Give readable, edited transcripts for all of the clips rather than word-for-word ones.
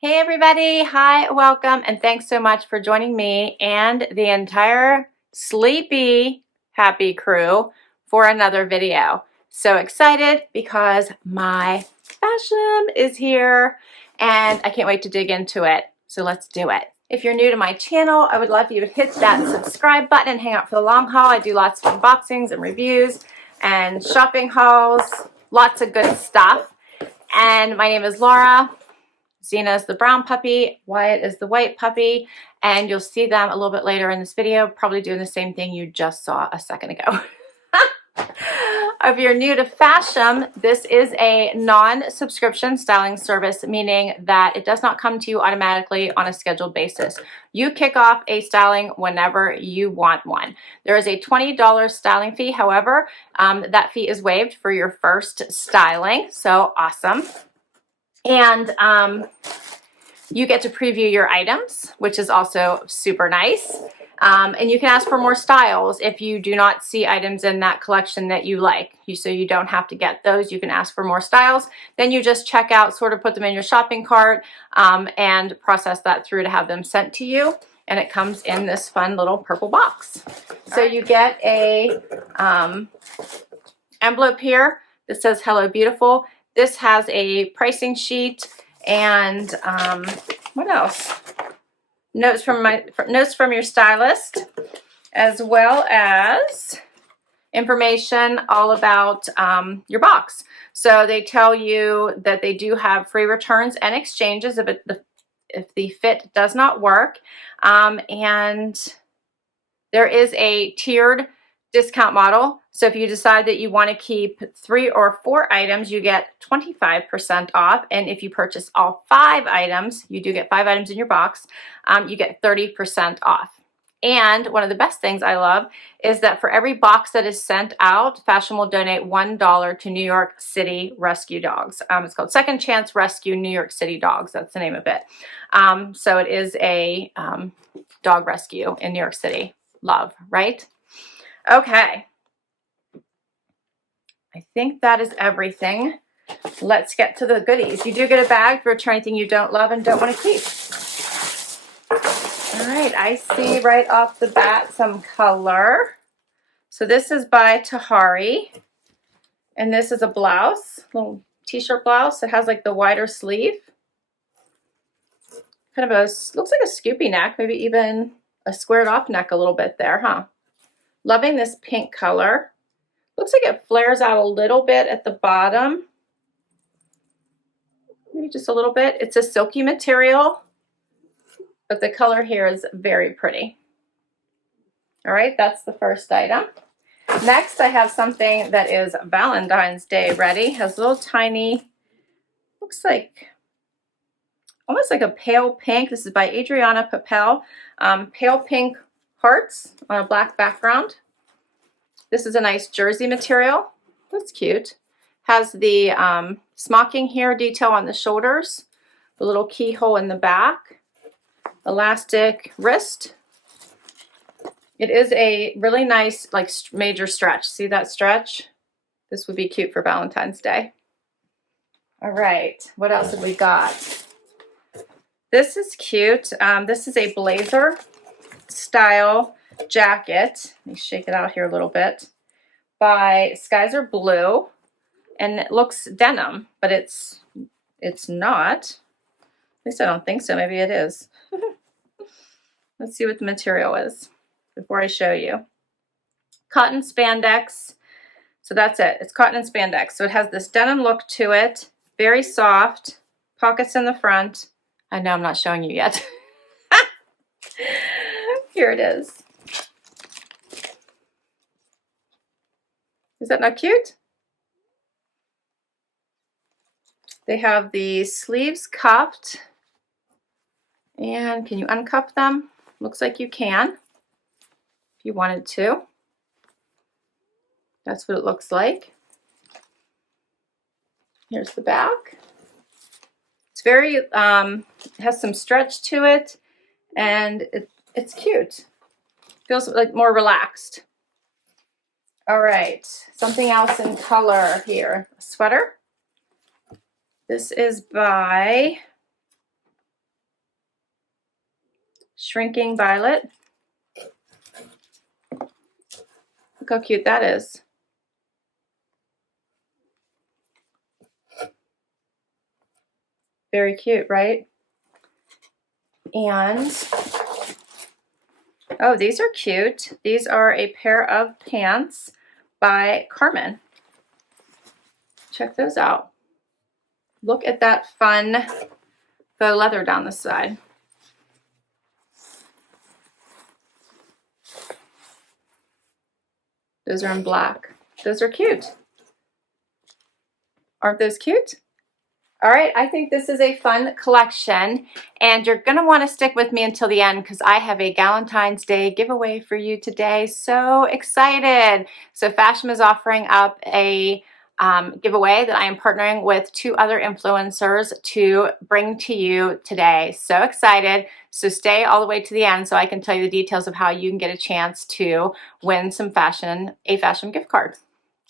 Hey everybody, hi, welcome, and thanks so much for joining me and the entire sleepy happy crew for another video. So excited because my Fashom is here and I can't wait to dig into it. So let's do it. If you're new to my channel, I would love you to hit that subscribe button and hang out for the long haul. I do lots of unboxings and reviews and shopping hauls, lots of good stuff. And my name is Laura. Xena is the brown puppy, Wyatt is the white puppy, and you'll see them a little bit later in this video, probably doing the same thing you just saw a second ago. If you're new to Fashom, this is a non-subscription styling service, meaning that it does not come to you automatically on a scheduled basis. You kick off a styling whenever you want one. There is a $20 styling fee, however, that fee is waived for your first styling, so awesome. And you get to preview your items, which is also super nice. And you can ask for more styles if you do not see items in that collection that you like. So you don't have to get those. You can ask for more styles. Then you just check out, sort of put them in your shopping cart, and process that through to have them sent to you. And it comes in this fun little purple box. So you get a envelope here that says "Hello Beautiful." This has a pricing sheet and what else? Notes from your stylist, as well as information all about your box. So they tell you that they do have free returns and exchanges if the fit does not work, and there is a tiered discount model. So if you decide that you want to keep 3 or 4 items, you get 25% off. And if you purchase all 5 items, you do get 5 items in your box, you get 30% off. And one of the best things I love is that for every box that is sent out, Fashom will donate $1 to New York City Rescue Dogs. It's called Second Chance Rescue New York City Dogs. That's the name of it. So it is a dog rescue in New York City. Love, right? Okay, I think that is everything. Let's get to the goodies. You do get a bag to return anything you don't love and don't want to keep. All right, I see right off the bat some color. So this is by Tahari, and this is a blouse, little t-shirt blouse. It has like the wider sleeve. Kind of looks like a scoopy neck, maybe even a squared off neck a little bit there, huh? Loving this pink color. Looks like it flares out a little bit at the bottom. Maybe just a little bit. It's a silky material, but the color here is very pretty. All right, that's the first item. Next, I have something that is Valentine's Day ready. Has little tiny, looks like, almost like a pale pink. This is by Adriana Papel. Pale pink hearts on a black background. This is a nice jersey material. That's cute. Has the smocking hair detail on the shoulders, the little keyhole in the back, elastic wrist. It is a really nice, like, major stretch. See that stretch? This would be cute for Valentine's Day. All right, what else have we got? This is cute. This is a blazer style jacket. Let me shake it out here a little bit. By Skies Are Blue, and it looks denim, but it's not. At least I don't think so. Maybe it is. Let's see what the material is before I show you. Cotton spandex. So that's it. It's cotton and spandex. So it has this denim look to it. Very soft. Pockets in the front. I know I'm not showing you yet. Here it is. Is that not cute? They have the sleeves cuffed. And can you uncuff them? Looks like you can, if you wanted to. That's what it looks like. Here's the back. It's very, has some stretch to it, and it's cute. Feels like more relaxed. All right, something else in color here. A sweater. This is by shrinking violet. Look how cute that is. Very cute, right? And, oh, these are cute. These are a pair of pants by Carmen. Check those out. Look at that fun faux leather down the side. Those are in black. Those are cute. Aren't those cute? All right, I think this is a fun collection, and you're gonna wanna stick with me until the end because I have a Galentine's Day giveaway for you today. So excited. So Fashom is offering up a giveaway that I am partnering with 2 other influencers to bring to you today. So excited. So stay all the way to the end so I can tell you the details of how you can get a chance to win a Fashom gift card.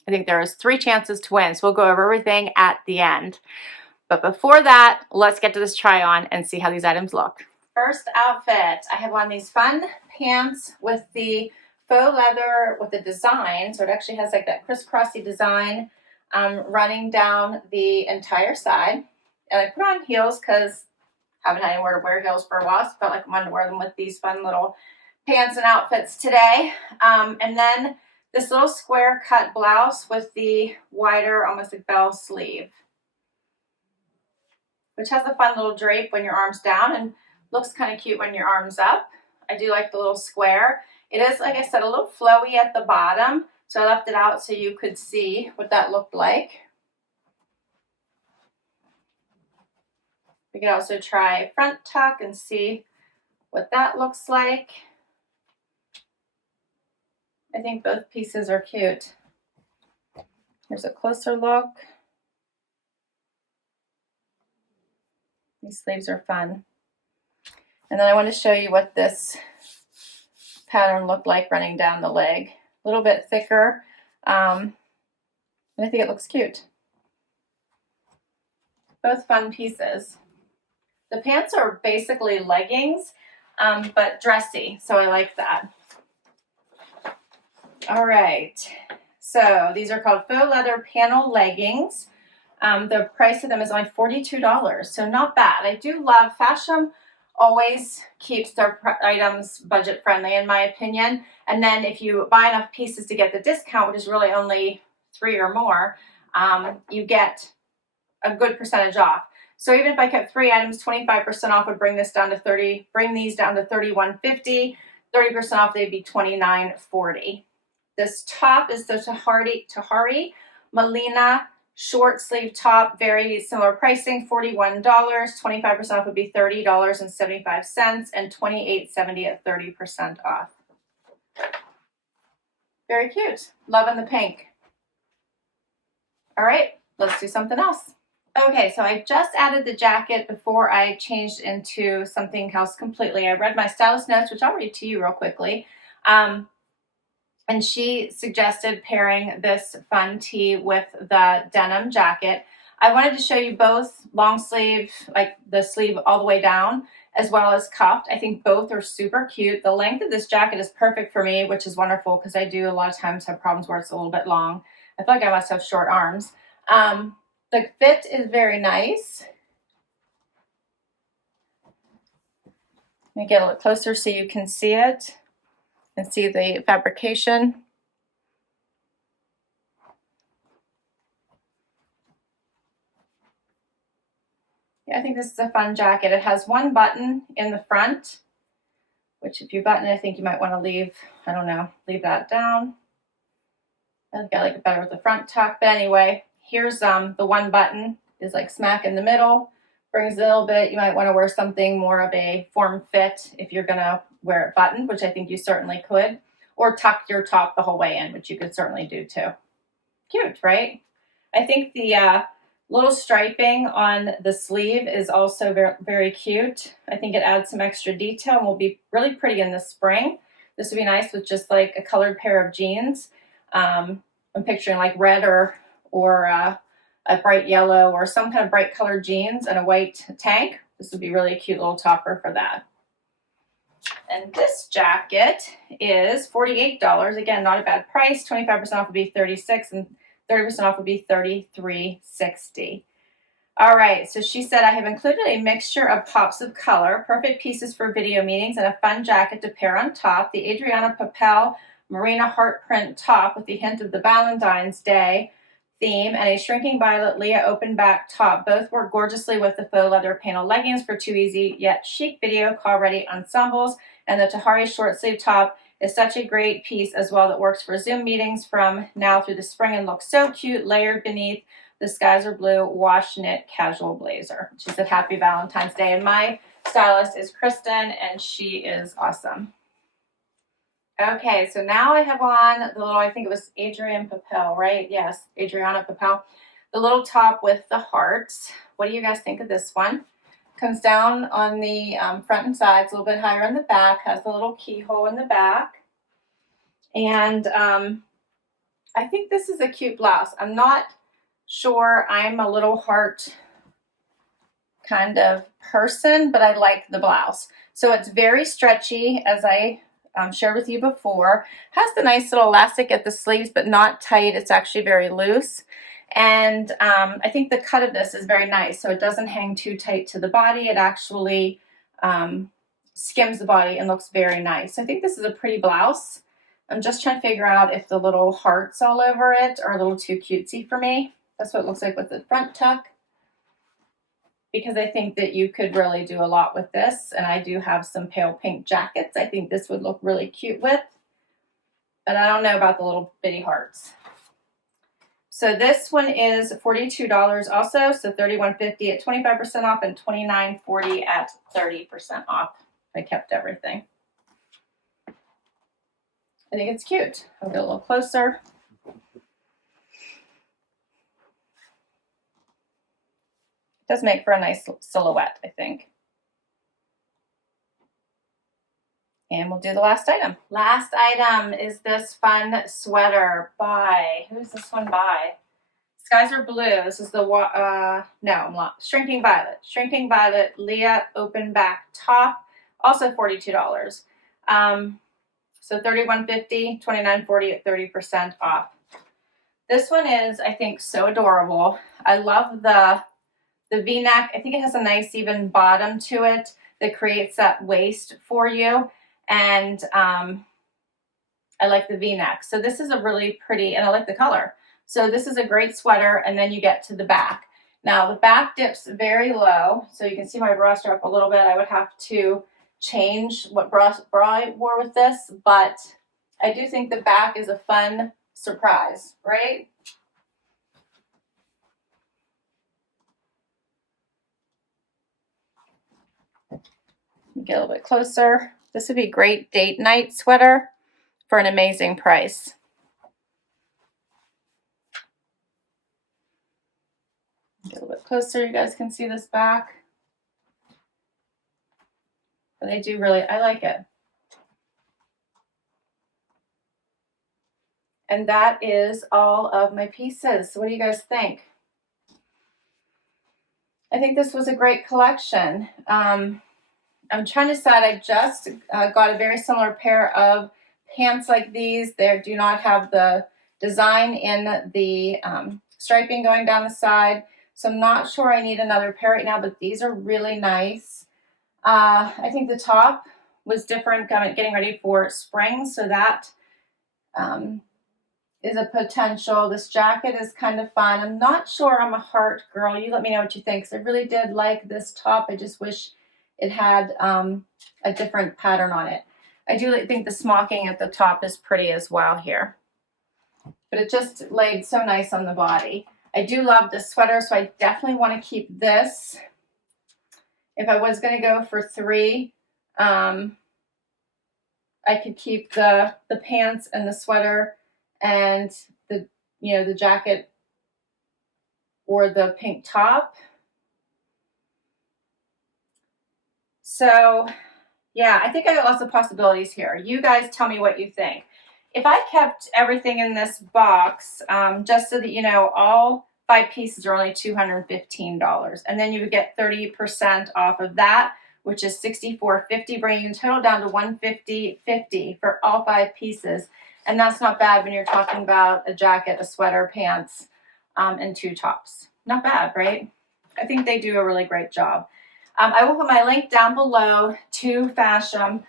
I think there's 3 chances to win, so we'll go over everything at the end. But before that, let's get to this try on and see how these items look. First outfit, I have on these fun pants with the faux leather with the design. So it actually has like that crisscrossy design running down the entire side. And I put on heels because I haven't had anywhere to wear heels for a while. So I felt like I wanted to wear them with these fun little pants and outfits today. And then this little square cut blouse with the wider, almost like bell sleeve, which has a fun little drape when your arm's down and looks kind of cute when your arm's up. I do like the little square. It is, like I said, a little flowy at the bottom, so I left it out so you could see what that looked like. We could also try front tuck and see what that looks like. I think both pieces are cute. Here's a closer look. These sleeves are fun. And then I want to show you what this pattern looked like running down the leg. A little bit thicker, and I think it looks cute. Both fun pieces. The pants are basically leggings, but dressy, so I like that. All right, so these are called faux leather panel leggings. The price of them is only $42, so not bad. I do love Fashom. Always keeps their items budget friendly in my opinion. And then if you buy enough pieces to get the discount, which is really only 3 or more, you get a good percentage off. So even if I kept 3 items, 25% off would bring this down to bring these down to $31.50. 30% off, they'd be $29.40. This top is the Tahari Melina short sleeve top, very similar pricing, $41. 25% off would be $30.75 and $28.70 at 30% off. Very cute. Loving the pink. All right, let's do something else. Okay, so I just added the jacket before I changed into something else completely. I read my stylist notes, which I'll read to you real quickly. And she suggested pairing this fun tee with the denim jacket. I wanted to show you both long sleeve, like the sleeve all the way down, as well as cuffed. I think both are super cute. The length of this jacket is perfect for me, which is wonderful because I do a lot of times have problems where it's a little bit long. I feel like I must have short arms. The fit is very nice. Let me get a little closer so you can see it and see the fabrication. Yeah, I think this is a fun jacket. It has one button in the front, which if you button it, I think you might want to leave, I don't know, leave that down. I think I like it better with the front tuck. But anyway, here's the one button is like smack in the middle. Brings a little bit. You might want to wear something more of a form fit if you're going to wear it buttoned, which I think you certainly could. Or tuck your top the whole way in, which you could certainly do too. Cute, right? I think the little striping on the sleeve is also very, very cute. I think it adds some extra detail and will be really pretty in the spring. This would be nice with just like a colored pair of jeans. I'm picturing like red or a bright yellow or some kind of bright colored jeans and a white tank. This would be really a cute little topper for that. And this jacket is $48. Again, not a bad price. 25% off would be $36, and 30% off would be $33.60. All right, so she said, I have included a mixture of pops of color, perfect pieces for video meetings, and a fun jacket to pair on top. The Adriana Papel Marina Heart Print top with the hint of the Valentine's Day theme, and a Shrinking Violet Leah open back top. Both work gorgeously with the faux leather panel leggings for two easy yet chic video call ready ensembles. And the Tahari short sleeve top is such a great piece as well that works for Zoom meetings from now through the spring and looks so cute layered beneath the skies are blue wash knit casual blazer. She said happy Valentine's Day. And my stylist is Kristen, and she is awesome. Okay, so now I have on the little, I think it was Adrienne Papel, right? Yes, Adriana Papel. The little top with the hearts. What do you guys think of this one? Comes down on the front and sides, a little bit higher in the back, has a little keyhole in the back. And I think this is a cute blouse. I'm not sure I'm a little heart kind of person, but I like the blouse. So it's very stretchy, as I shared with you before. Has the nice little elastic at the sleeves, but not tight. It's actually very loose. And I think the cut of this is very nice. So it doesn't hang too tight to the body. It actually skims the body and looks very nice. I think this is a pretty blouse. I'm just trying to figure out if the little hearts all over it are a little too cutesy for me. That's what it looks like with the front tuck, because I think that you could really do a lot with this. And I do have some pale pink jackets I think this would look really cute with, but I don't know about the little bitty hearts. So this one is $42 also, so $31.50 at 25% off and $29.40 at 30% off. I kept everything. I think it's cute. I'll get a little closer. Does make for a nice silhouette, I think. And we'll do the last item. Last item is this fun sweater by, who's this one by? Skies Are Blue. This is the, no, I'm not. Shrinking Violet. Shrinking Violet Leah open back top. Also $42. So $31.50, $29.40 at 30% off. This one is, I think, so adorable. I love the V-neck. I think it has a nice even bottom to it that creates that waist for you. And I like the V-neck. So this is a really pretty, and I like the color. So this is a great sweater, and then you get to the back. Now the back dips very low, so you can see my bra strap a little bit. I would have to change what bra I wore with this, but I do think the back is a fun surprise, right? Get a little bit closer. This would be a great date night sweater for an amazing price. Get a little bit closer, you guys can see this back. But I do really, I like it. And that is all of my pieces. So what do you guys think? I think this was a great collection. I'm trying to decide, I just got a very similar pair of pants like these. They do not have the design in the striping going down the side. So I'm not sure I need another pair right now, but these are really nice. I think the top was different, getting ready for spring, so that is a potential. This jacket is kind of fun. I'm not sure I'm a heart girl. You let me know what you think, because I really did like this top. I just wish it had a different pattern on it. I do think the smocking at the top is pretty as well here, but it just laid so nice on the body. I do love this sweater, so I definitely want to keep this. If I was going to go for three, I could keep the pants and the sweater and the jacket or the pink top. So yeah, I think I got lots of possibilities here. You guys tell me what you think. If I kept everything in this box, just so that you know, all 5 pieces are only $215, and then you would get 30% off of that, which is $64.50, bringing the total down to $150.50 for all 5 pieces. And that's not bad when you're talking about a jacket, a sweater, pants, and 2 tops. Not bad, right? I think they do a really great job. I will put my link down below to Fashom,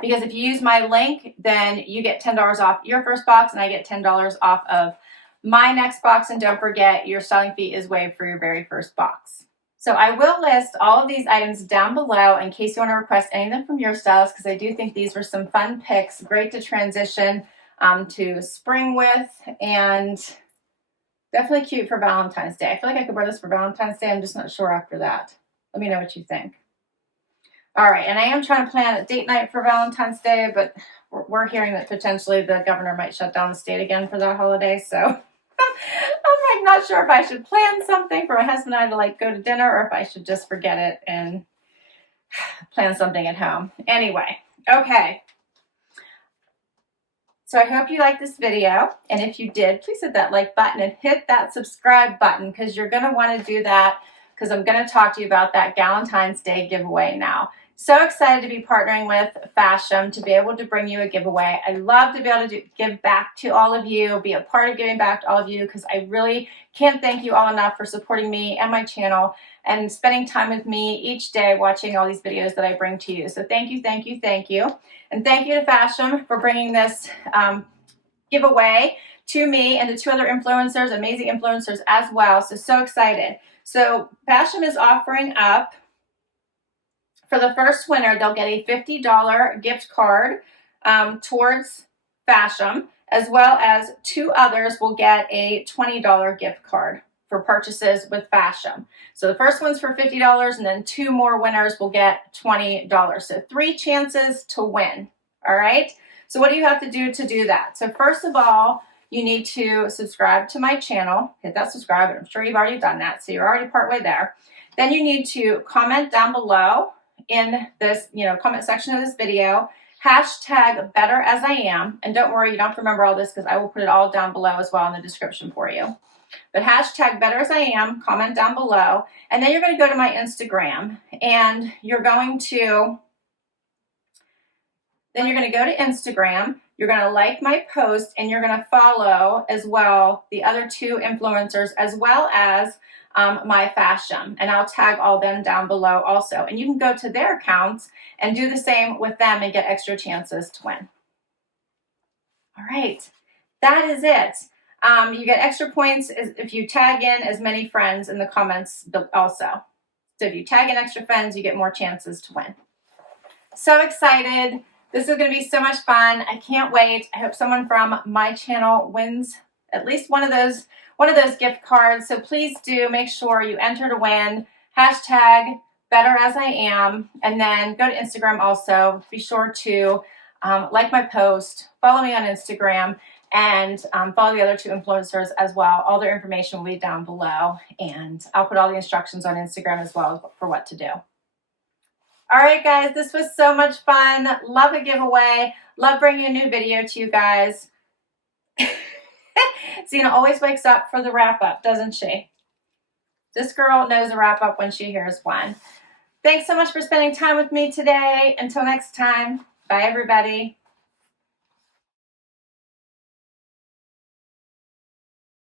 because if you use my link, then you get $10 off your first box, and I get $10 off of my next box. And don't forget, your styling fee is waived for your very first box. So I will list all of these items down below in case you want to request any of them from your stylist, because I do think these were some fun picks, great to transition to spring with, and definitely cute for Valentine's Day. I feel like I could wear this for Valentine's Day. I'm just not sure after that. Let me know what you think. All right, and I am trying to plan a date night for Valentine's Day, but we're hearing that potentially the governor might shut down the state again for that holiday, so I'm like not sure if I should plan something for my husband and I to like go to dinner, or if I should just forget it and plan something at home. Anyway, okay. So I hope you liked this video, and if you did, please hit that like button and hit that subscribe button, because you're going to want to do that, because I'm going to talk to you about that Galentine's Day giveaway now. So excited to be partnering with Fashom to be able to bring you a giveaway. I love to be able to give back to all of you, be a part of giving back to all of you, because I really can't thank you all enough for supporting me and my channel and spending time with me each day watching all these videos that I bring to you. So thank you, thank you, thank you. And thank you to Fashom for bringing this giveaway to me and to 2 other influencers, amazing influencers as well. So excited. So Fashom is offering up, for the first winner, they'll get a $50 gift card towards Fashom, as well as 2 others will get a $20 gift card for purchases with Fashom. So the first one's for $50, and then 2 more winners will get $20. So 3 chances to win, all right? So what do you have to do that? So first of all, you need to subscribe to my channel, hit that subscribe, and I'm sure you've already done that, so you're already partway there. Then you need to comment down below in this, comment section of this video, hashtag better as I am. And don't worry, you don't have to remember all this, because I will put it all down below as well in the description for you. But hashtag better as I am, comment down below. And then you're going to go to my Instagram, and you're going to go to Instagram. You're going to like my post, and you're going to follow as well the other 2 influencers, as well as my Fashom, and I'll tag all them down below also. And you can go to their accounts and do the same with them and get extra chances to win. All right, that is it. You get extra points if you tag in as many friends in the comments also. So if you tag in extra friends, you get more chances to win. So excited. This is going to be so much fun. I can't wait. I hope someone from my channel wins at least one of those gift cards. So please do make sure you enter to win. Hashtag better as I am. And then go to Instagram also. Be sure to like my post, follow me on Instagram, and follow the other 2 influencers as well. All their information will be down below. And I'll put all the instructions on Instagram as well for what to do. All right, guys, this was so much fun. Love a giveaway. Love bringing a new video to you guys. Zena always wakes up for the wrap-up, doesn't she? This girl knows a wrap-up when she hears one. Thanks so much for spending time with me today. Until next time, bye, everybody.